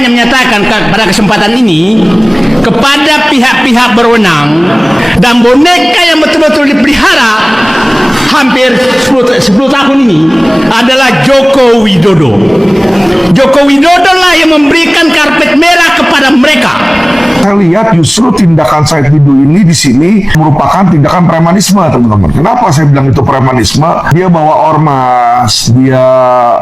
hanya menyatakan pada kesempatan ini kepada pihak-pihak berwenang dan boneka yang betul-betul dipelihara hampir 10 tahun ini adalah Joko Widodo. Joko Widodo lah yang memberikan karpet merah kepada mereka. Saya lihat justru tindakan Said Didu ini di sini merupakan tindakan premanisme, teman-teman. Kenapa saya bilang itu premanisme? Dia bawa ormas, dia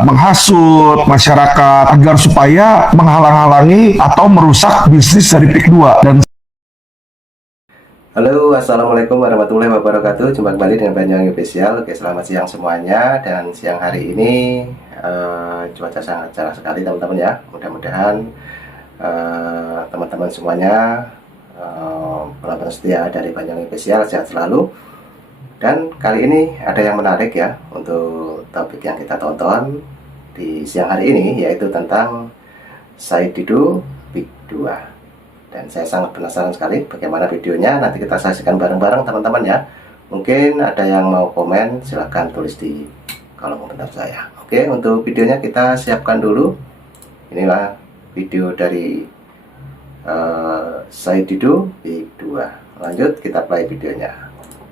menghasut masyarakat agar supaya menghalang-halangi atau merusak bisnis dari PIK 2. Dan halo, assalamualaikum warahmatullahi wabarakatuh. Jumpa kembali dengan Banyuwangi Official. Oke, selamat siang semuanya. Dan siang hari ini cuaca sangat cerah sekali, teman-teman ya. Mudah-mudahan teman-teman semuanya pelanggan setia dari Banyuwangi Official sehat selalu. Dan kali ini ada yang menarik ya untuk topik yang kita tonton di siang hari ini, yaitu tentang Said Didu PIK 2. Dan saya sangat penasaran sekali bagaimana videonya. Nanti kita saksikan bareng-bareng, teman-teman ya. Mungkin ada yang mau komen, silahkan tulis di kolom komentar saya. Oke, untuk videonya kita siapkan dulu. Inilah video dari Said Didu PIK 2. Lanjut, kita play videonya.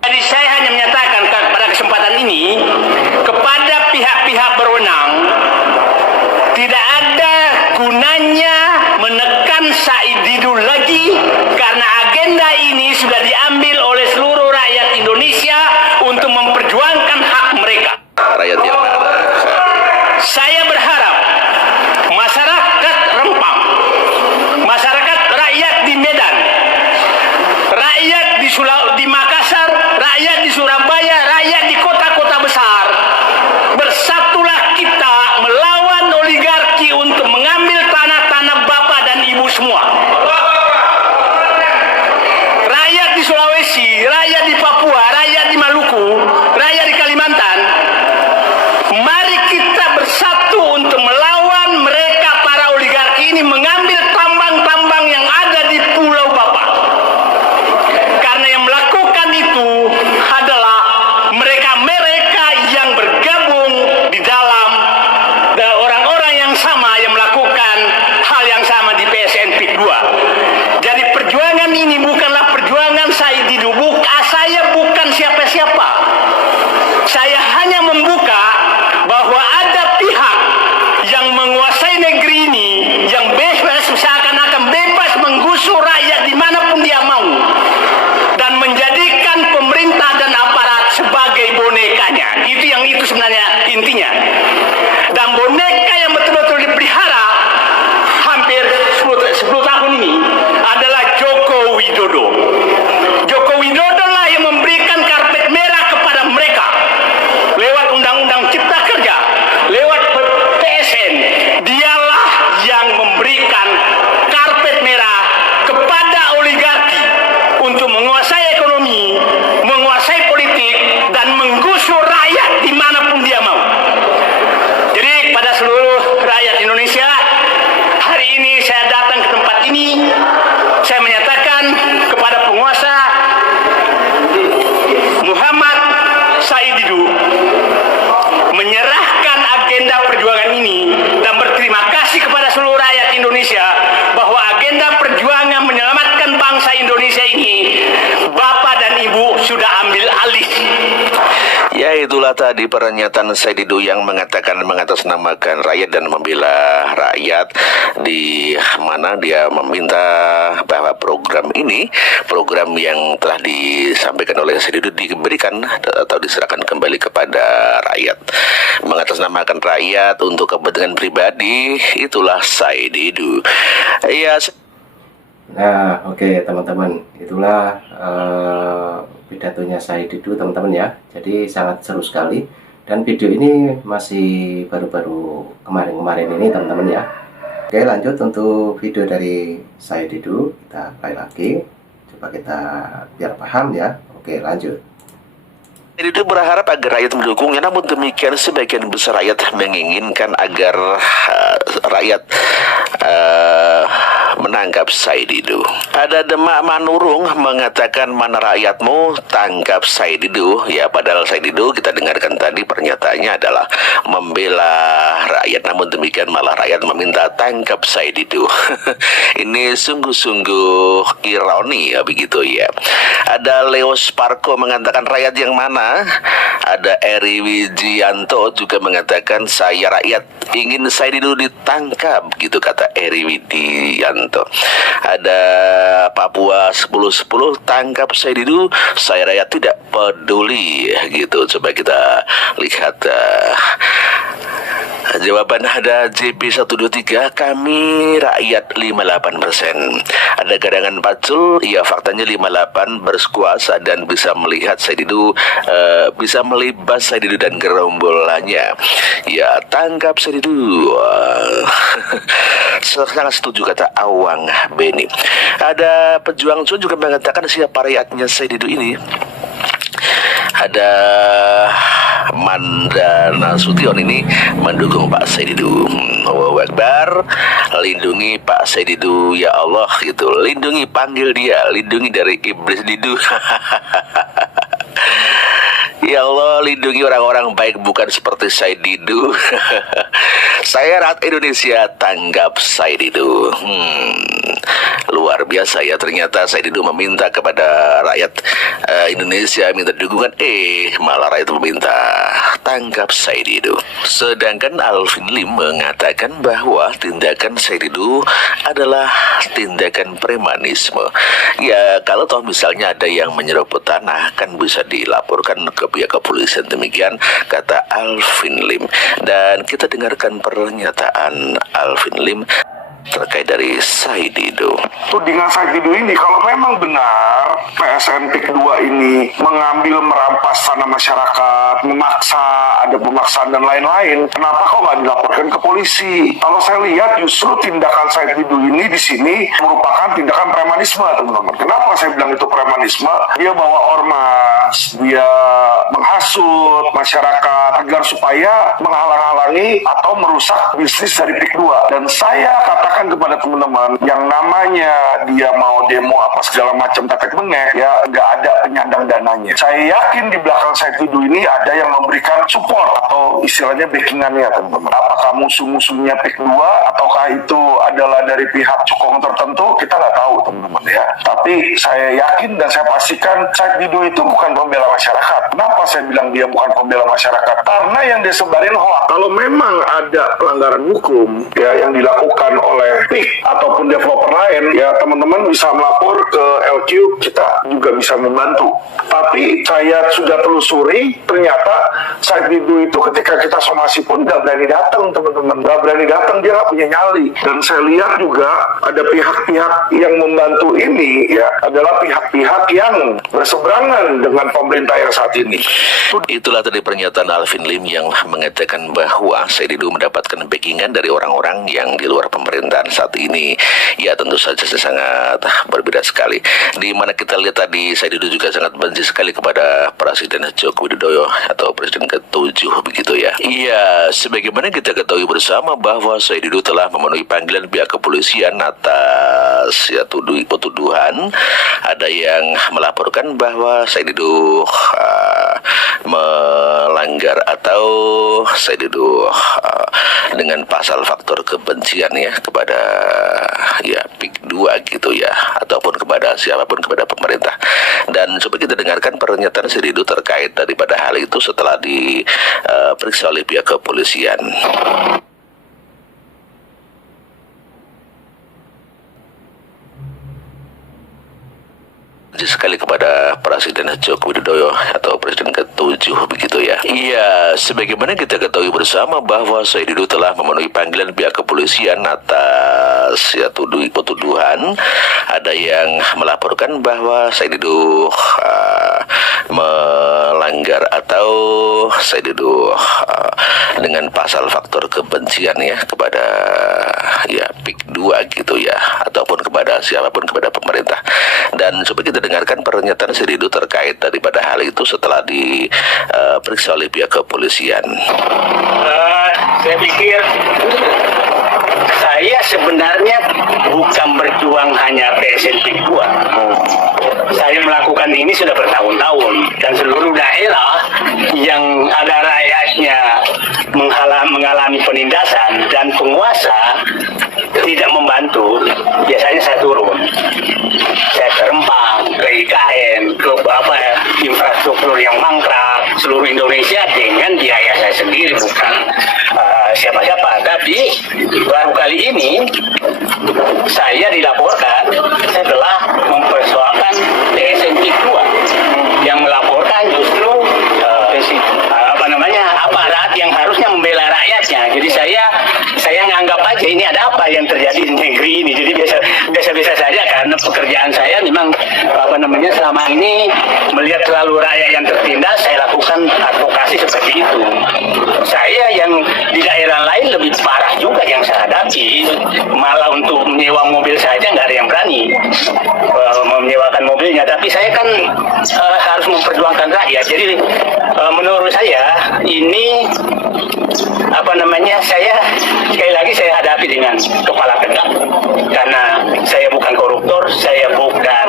Jadi saya hanya menyatakan pada kesempatan ini kepada pihak-pihak berwenang, tidak ada gunanya menekan Said Didu lagi, karena agenda ini sudah diambil oleh seluruh rakyat Indonesia untuk memperjuangkan hak mereka. Rakyat yang mana? Saya berharap masyarakat Rempang, masyarakat rakyat di Medan, rakyat di Makassar, rakyat di Surabaya, rakyat di kota-kota besar, bersatulah kita melawan oligarki untuk mengambil tanah-tanah Bapak dan Ibu semua. Rakyat di Sulawesi, rakyat di Papua, rakyat di Maluku, rakyat di Kalimantan, mari kita bersatu untuk melawan mereka, para oligarki ini mengambil tambang-tambang yang ada di Pulau Bapak. Karena yang melakukan itu adalah mereka-mereka yang bergabung di dalam orang-orang yang sama yang melakukan hal yang sama di PSN PIK 2. Jadi perjuangan ini bukanlah perjuangan Said Didu. Saya bukan siapa-siapa. Saya hanya membuka bahwa ada pihak yang menguasai negeri ini, yang bebas, seakan-akan bebas menggusur rakyat dimanapun dia mau, dan menjadikan pemerintah dan aparat sebagai bonekanya. Itu sebenarnya intinya. Dan boneka yang betul-betul dipelihara hampir 10 tahun ini adalah Joko Widodo. Joko Widodo lah yang memberikan karpet merah kepada mereka lewat Undang-Undang Cipta Kerja, lewat PSN. Dialah yang memberikan karpet merah kepada oligarki untuk menguasai ekonomi, menguasai politik, dan menggusur rakyat dimanapun dia mau. Jadi pada seluruh rakyat Indonesia, hari ini saya datang ke tempat ini, saya menyatakan kepada penguasa Muhammad Said Didu menyerahkan agenda perjuangan ini dan berterima kasih kepada seluruh rakyat Indonesia bahwa agenda perjuangan menyelamatkan bangsa Indonesia ini Bapak dan Ibu sudah ambil alih. Ya, itulah tadi pernyataan Said Didu yang mengatakan mengatasnamakan rakyat dan membela rakyat, di mana dia meminta bahwa program ini, program yang telah disampaikan oleh Said Didu, diberikan atau diserahkan kembali kepada rakyat. Mengatasnamakan rakyat untuk kepentingan pribadi, itulah Said Didu. Ya. Nah, oke teman-teman, itulah pidatonya Said Didu, teman-teman ya. Jadi sangat seru sekali. Dan video ini masih baru-baru kemarin-kemarin ini, teman-teman ya. Oke, lanjut untuk video dari Said Didu, kita play lagi. Coba kita biar paham ya. Oke, lanjut. Said Didu berharap agar rakyat mendukungnya, namun demikian sebagian besar rakyat menginginkan agar rakyat menangkap Said Didu. Ada Demak Manurung mengatakan mana rakyatmu, tangkap Said Didu. Ya, padahal Said Didu kita dengarkan tadi pernyataannya adalah membela rakyat, namun demikian malah rakyat meminta tangkap Said Didu. Ini sungguh-sungguh ironi ya, begitu ya. Ada Leo Sparko mengatakan rakyat yang mana? Ada Eri Wijianto juga mengatakan saya rakyat, ingin Said Didu ditangkap, gitu kata Eri Wijianto. Ada Papua 1010 tangkap Said Didu, saya rakyat tidak peduli, gitu. Coba kita lihat jawaban. Ada JP123, kami rakyat 58%. Ada Gadangan Pacul, ya faktanya 58 berkuasa dan bisa melihat Said Didu, bisa melibas Said Didu dan gerombolannya. Ya, tangkap Said Didu. Sangat setuju kata Awang Beni. Ada Pejuang Cuan juga mengatakan siapa rakyatnya Said Didu ini. Ada Manda Nasution ini mendukung Pak Said Didu. Allahu Akbar, lindungi Pak Said Didu ya Allah, gitu. Lindungi, panggil dia, lindungi dari iblis Didu. Ya Allah, lindungi orang-orang baik, bukan seperti Said Didu. Saya rakyat Indonesia, tanggap Said Didu. Luar biasa ya, ternyata Said Didu meminta kepada rakyat Indonesia minta dukungan, malah rakyat meminta tangkap Said Didu. Sedangkan Alvin Lim mengatakan bahwa tindakan Said Didu adalah tindakan premanisme. Ya, kalau toh misalnya ada yang menyerobot tanah kan bisa dilaporkan ke pihak kepolisian, demikian kata Alvin Lim. Dan kita dengarkan pernyataan Alvin Lim terkait dari Said Didu. Tudingan Said Didu ini kalau memang benar PSN PIK 2 ini mengambil merampas tanah masyarakat, memaksa, ada pemaksaan dan lain-lain, kenapa kok nggak dilaporkan ke polisi? Kalau saya lihat justru tindakan Said Didu ini di sini merupakan tindakan premanisme, teman-teman. Kenapa saya bilang itu premanisme? Dia bawa ormas, dia menghasut masyarakat agar supaya menghalang-halangi atau merusak bisnis dari PIK 2. Dan saya katakan kepada teman-teman yang namanya dia mau demo apa segala macam tetek bengek, ya nggak ada penyandang dananya. Saya yakin di belakang Said Didu ini ada yang memberikan support atau istilahnya backingannya, teman-teman. Apakah musuh-musuhnya PIK 2 ataukah itu adalah dari pihak cukong tertentu, kita nggak tahu, teman-teman ya. Tapi saya yakin dan saya pastikan Said Didu itu bukan pembela masyarakat. Kenapa saya bilang dia bukan pembela masyarakat? Karena yang dia sebarin hoax. Kalau memang ada pelanggaran hukum ya yang dilakukan oleh PIK ataupun developer lain, ya teman-teman bisa melapor ke LQ, kita juga bisa membantu. Tapi saya sudah telusuri, ternyata Said Didu itu ketika kita somasi pun nggak berani datang, teman-teman. Nggak berani datang, dia nggak punya nyali. Dan saya lihat juga ada pihak-pihak yang membantu ini ya adalah pihak-pihak yang berseberangan dengan pemerintah yang saat ini. Itulah tadi pernyataan Alvin Lim yang mengatakan bahwa Said Didu mendapatkan backingan dari orang-orang yang di luar pemerintahan saat ini. Ya tentu saja sangat berbeda sekali. Di mana kita lihat tadi Said Didu juga sangat benci sekali kepada Presiden Joko Widodo atau Presiden ke-7 begitu ya. Iya, sebagaimana kita ketahui bersama bahwa Said Didu telah memenuhi panggilan pihak kepolisian atas ya tuduhan. Ada yang melaporkan bahwa Said Didu melanggar atau Said Didu dengan pasal faktor kebencian ya kepada ya PIK 2 gitu ya, ataupun kepada siapapun, kepada pemerintah. Dan coba kita dengarkan pernyataan Said Didu terkait daripada hal itu setelah diperiksa oleh pihak kepolisian. Sekali kepada Presiden Joko Widodo atau Presiden ke-7 begitu ya. Iya, sebagaimana kita ketahui bersama bahwa Said Didu telah memenuhi panggilan pihak kepolisian atas ya tuduhan. Ada yang melaporkan bahwa Said Didu melanggar atau Said Didu dengan pasal faktor kebencian ya kepada ya PIK 2 gitu ya, ataupun kepada siapapun, kepada pemerintah. Dan coba kita dengarkan pernyataan Said Didu terkait daripada hal itu setelah diperiksa oleh pihak kepolisian. Saya pikir saya sebenarnya bukan berjuang hanya PSN PIK 2. Saya melakukan ini sudah bertahun-tahun, dan seluruh daerah yang ada rakyatnya mengalami penindasan dan penguasa tidak membantu, biasanya saya turun. Saya ke Rempang, ke IKN, ke infrastruktur yang mangkrak seluruh Indonesia dengan biaya saya sendiri, bukan siapa-siapa. Tapi baru kali ini saya dilaporkan saya telah mempersoalkan PSN PIK 2. Yang melaporkan justru aparat yang harusnya membela rakyatnya. Jadi saya nganggap aja ini ada apa yang terjadi di negeri ini. Jadi biasa-biasa saja, karena pekerjaan saya memang selama ini melihat selalu rakyat yang tertindas, saya lakukan advokasi seperti itu. Saya yang di daerah lain lebih parah juga yang saya hadapi, malah untuk menyewa mobil saja nggak ada yang berani menyewakan mobilnya. Tapi saya kan harus memperjuangkan rakyat. Jadi menurut saya ini saya sekali lagi saya hadapi dengan kepala tegak, karena saya bukan koruptor, saya bukan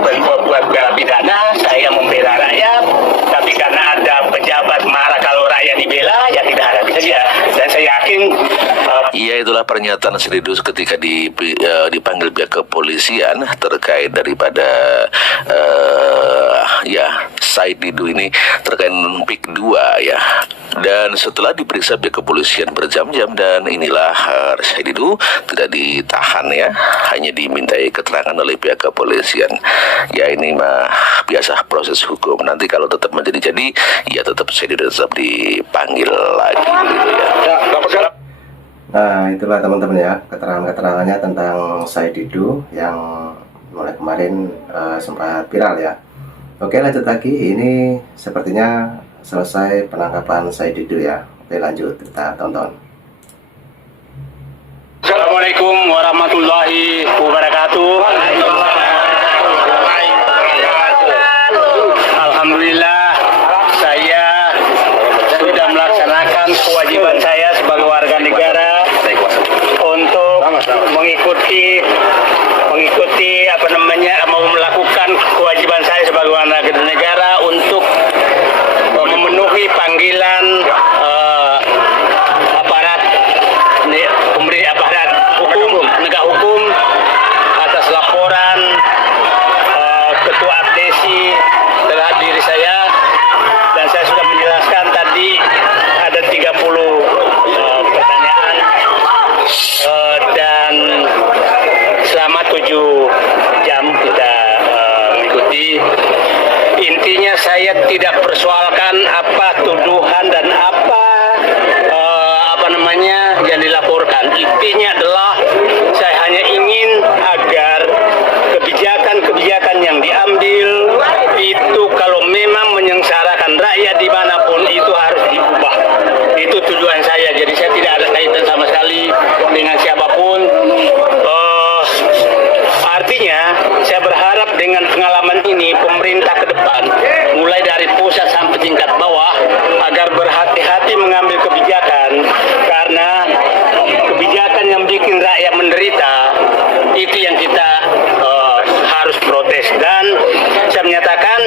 pembuat pidana, saya membela rakyat. Tapi karena ada pejabat marah kalau rakyat dibela, ya tidak hadapi saja. Dan saya yakin ya, itulah pernyataan Sididus ketika dipanggil pihak kepolisian terkait daripada Said Didu ini terkait PIK 2 ya. Dan setelah diperiksa pihak kepolisian berjam-jam, dan inilah Said Didu tidak ditahan ya, hanya dimintai keterangan oleh pihak kepolisian. Ya, ini mah biasa proses hukum. Nanti kalau tetap menjadi-jadi, ya tetap Said Didu tetap dipanggil lagi gitu ya. Nah, itulah teman-teman ya, keterangan-keterangannya tentang Said Didu yang mulai kemarin sempat viral ya. Oke, lanjut lagi. Ini sepertinya selesai penangkapan Said Didu ya. Oke, lanjut, kita tonton. Assalamualaikum warahmatullahi wabarakatuh. Alhamdulillah, saya sudah melaksanakan kewajiban saya sebagai warga negara untuk mengikuti mau melakukan kewajiban saya sebagai warga negara untuk memenuhi panggilan aparat hukum, penegak hukum atas laporan Ketua Abdesi terhadap diri saya. Dan saya sudah menjelaskan tadi ada 30 pertanyaan dan selama 7 jam kita mengikuti. Intinya saya tidak persoalkan apa tuduhan dan apa yang dilaporkan. Intinya adalah saya hanya ingin agar kebijakan-kebijakan yang diambil itu kalau memang menyengsarakan rakyat dimanapun itu harus diubah. Itu tujuan saya. Jadi saya tidak ada kaitan sama sekali dengan siapapun. Artinya saya berharap dengan pengalaman ini pemerintah ke depan mulai dari pusat sampai tingkat bawah agar berhati-hati mengambil kebijakan, karena kebijakan yang bikin rakyat menderita itu yang kita harus protes. Dan saya menyatakan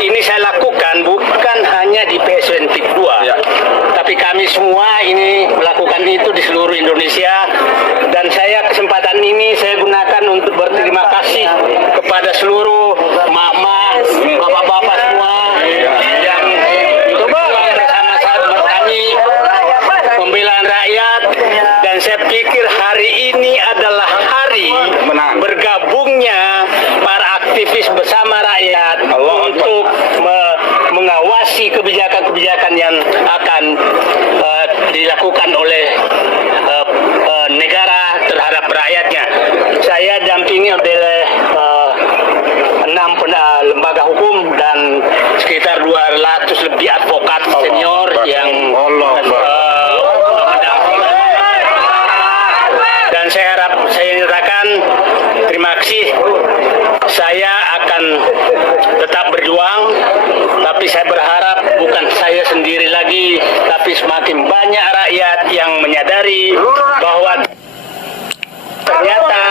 ini saya lakukan bukan hanya di PSN PIK 2, tapi kami semua ini melakukan itu di seluruh Indonesia. Dan saya kesempatan ini saya gunakan untuk berterima kasih kepada seluruh mak-mak, bapak-bapak semua yang bersama-sama kami pembelaan rakyat. Dan saya pikir hari ini adalah hari bergabungnya para aktivis bersama rakyat untuk mengawasi kebijakan-kebijakan yang akan dilakukan oleh negara terhadap rakyatnya. Saya dampingi oleh 6 lembaga hukum dan sekitar 200 lebih advokat senior yang dan saya nyatakan terima kasih. Saya akan tetap berjuang, tapi saya berharap bukan saya sendiri lagi, tapi semakin banyak rakyat yang menyadari bahwa ternyata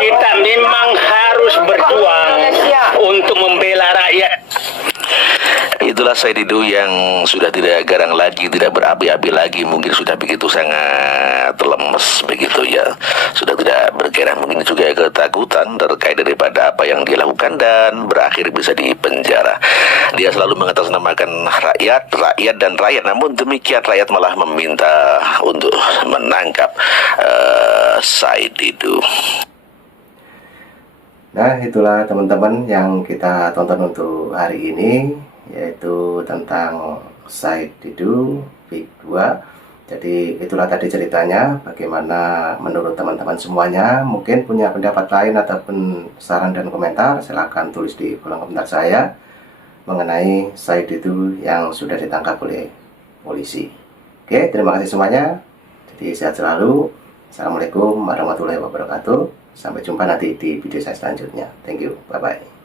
kita memang harus berjuang untuk membela rakyat. Itulah Said Didu yang sudah tidak garang lagi, tidak berapi-api lagi, mungkin sudah begitu sangat lemes begitu ya, sudah tidak bergairah, mungkin juga ketakutan terkait daripada apa yang dia lakukan dan berakhir bisa di penjara. Dia selalu mengatasnamakan rakyat, dan rakyat, namun demikian rakyat malah meminta untuk menangkap Said Didu. Nah, itulah teman-teman yang kita tonton untuk hari ini, yaitu tentang Said Didu Week 2. Jadi itulah tadi ceritanya, bagaimana menurut teman-teman semuanya. Mungkin punya pendapat lain ataupun saran dan komentar, silahkan tulis di kolom komentar saya mengenai Said Didu yang sudah ditangkap oleh polisi. Oke, terima kasih semuanya. Jadi sehat selalu. Assalamualaikum warahmatullahi wabarakatuh. Sampai jumpa nanti di video saya selanjutnya. Thank you. Bye-bye.